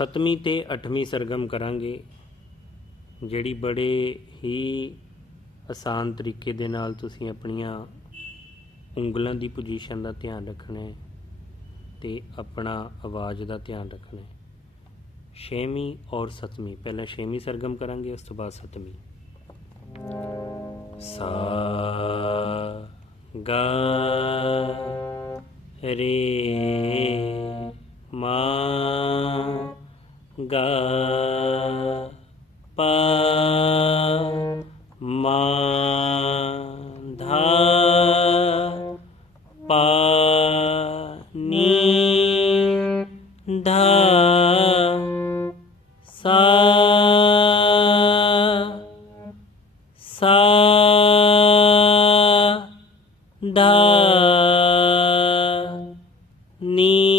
ਸੱਤਵੀਂ ਤੇ ਅੱਠਵੀਂ ਸਰਗਮ ਕਰਾਂਗੇ, ਜਿਹੜੀ ਬੜੇ ਹੀ ਆਸਾਨ ਤਰੀਕੇ ਦੇ ਨਾਲ ਤੁਸੀਂ ਆਪਣੀਆਂ ਉਂਗਲਾਂ ਦੀ ਪੋਜੀਸ਼ਨ ਦਾ ਧਿਆਨ ਰੱਖਣਾ ਹੈ ਤੇ ਆਪਣਾ ਆਵਾਜ਼ ਦਾ ਧਿਆਨ ਰੱਖਣਾ ਹੈ। ਛੇਵੀਂ ਔਰ ਸੱਤਵੀਂ, ਪਹਿਲਾਂ ਛੇਵੀਂ ਸਰਗਮ ਕਰਾਂਗੇ, ਉਸ ਤੋਂ ਬਾਅਦ ਸੱਤਵੀਂ। ਸਾ, ਗਾ, ਰੇ, ਮਾ গা পা মা ধা পা নি ধা সা সা ধা নি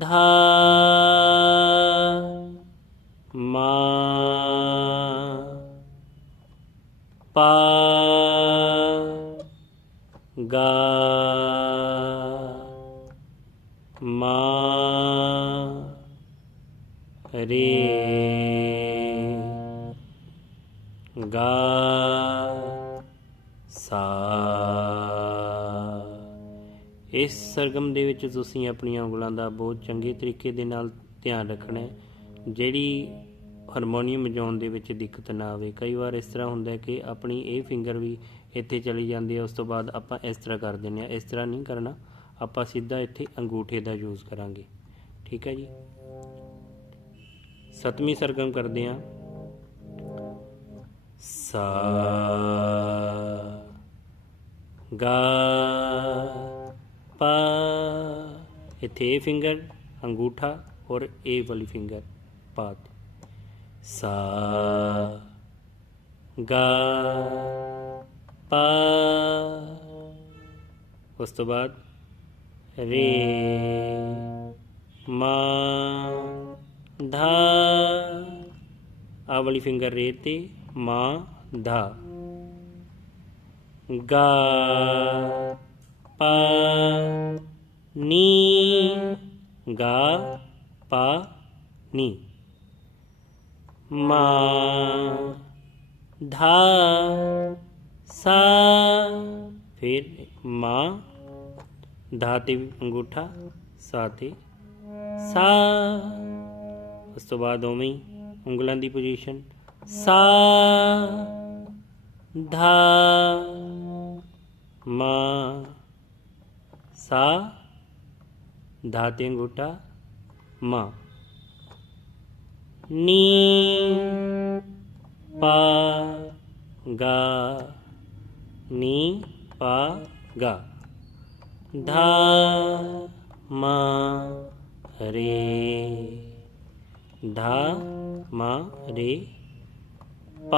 da ma pa ga ma re Ga sa. ਇਸ ਸਰਗਮ ਦੇ ਵਿੱਚ ਤੁਸੀਂ ਆਪਣੀਆਂ ਉਂਗਲਾਂ ਦਾ ਬਹੁਤ ਚੰਗੇ ਤਰੀਕੇ ਦੇ ਨਾਲ ਧਿਆਨ ਰੱਖਣਾ ਜਿਹੜੀ ਹਾਰਮੋਨੀਅਮ ਵਜਾਉਣ ਦੇ ਵਿੱਚ ਦਿੱਕਤ ਨਾ ਆਵੇ। ਕਈ ਵਾਰ ਇਸ ਤਰ੍ਹਾਂ ਹੁੰਦਾ ਕਿ ਆਪਣੀ ਇਹ ਫਿੰਗਰ ਵੀ ਇੱਥੇ ਚਲੀ ਜਾਂਦੀ ਹੈ, ਉਸ ਤੋਂ ਬਾਅਦ ਆਪਾਂ ਇਸ ਤਰ੍ਹਾਂ ਕਰ ਦਿੰਦੇ ਹਾਂ। ਇਸ ਤਰ੍ਹਾਂ ਨਹੀਂ ਕਰਨਾ, ਆਪਾਂ ਸਿੱਧਾ ਇੱਥੇ ਅੰਗੂਠੇ ਦਾ ਯੂਜ਼ ਕਰਾਂਗੇ। ਠੀਕ ਹੈ ਜੀ? ਸਤਵੀਂ ਸਰਗਮ ਕਰਦੇ ਹਾਂ। ਸਾ, ਗਾ ਇੱਥੇ ਇਹ ਫਿੰਗਰ ਅੰਗੂਠਾ ਔਰ ਇਹ ਵਾਲੀ ਫਿੰਗਰ ਪਾ ਤੇ ਸਾ, ਗਾ, ਪਾ। ਉਸ ਤੋਂ ਬਾਅਦ ਰੇ, ਮਾ, ਧਾ। ਆ ਵਾਲੀ ਫਿੰਗਰ ਰੇ ਤੇ ਮਾ, ਧਾ। ਗਾ, ਪਾ। ਨੀ ਗਾ ਪਾ ਨੀ। ਮਾ ਧਾ ਸਾ ਫਿਰ ਮਾ ਧਾ ਤੇ ਅੰਗੂਠਾ, ਸਾ ਤੇ ਸਾ। ਉਸ ਤੋਂ ਬਾਅਦ ਉਵੇਂ ਹੀ ਉਂਗਲਾਂ ਦੀ ਪੋਜੀਸ਼ਨ ਸਾ ਧਾ ਮਾ ਸਾ ધાતેંગુટા મ ની પ ગ ની પ ગ ધ મ રે ધ મ રે प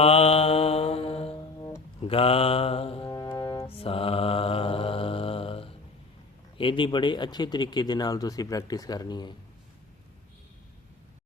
ग सा ਇਹਦੀ ਬੜੇ ਅੱਛੇ ਤਰੀਕੇ ਦੇ ਨਾਲ ਤੁਸੀਂ ਪ੍ਰੈਕਟਿਸ ਕਰਨੀ ਹੈ।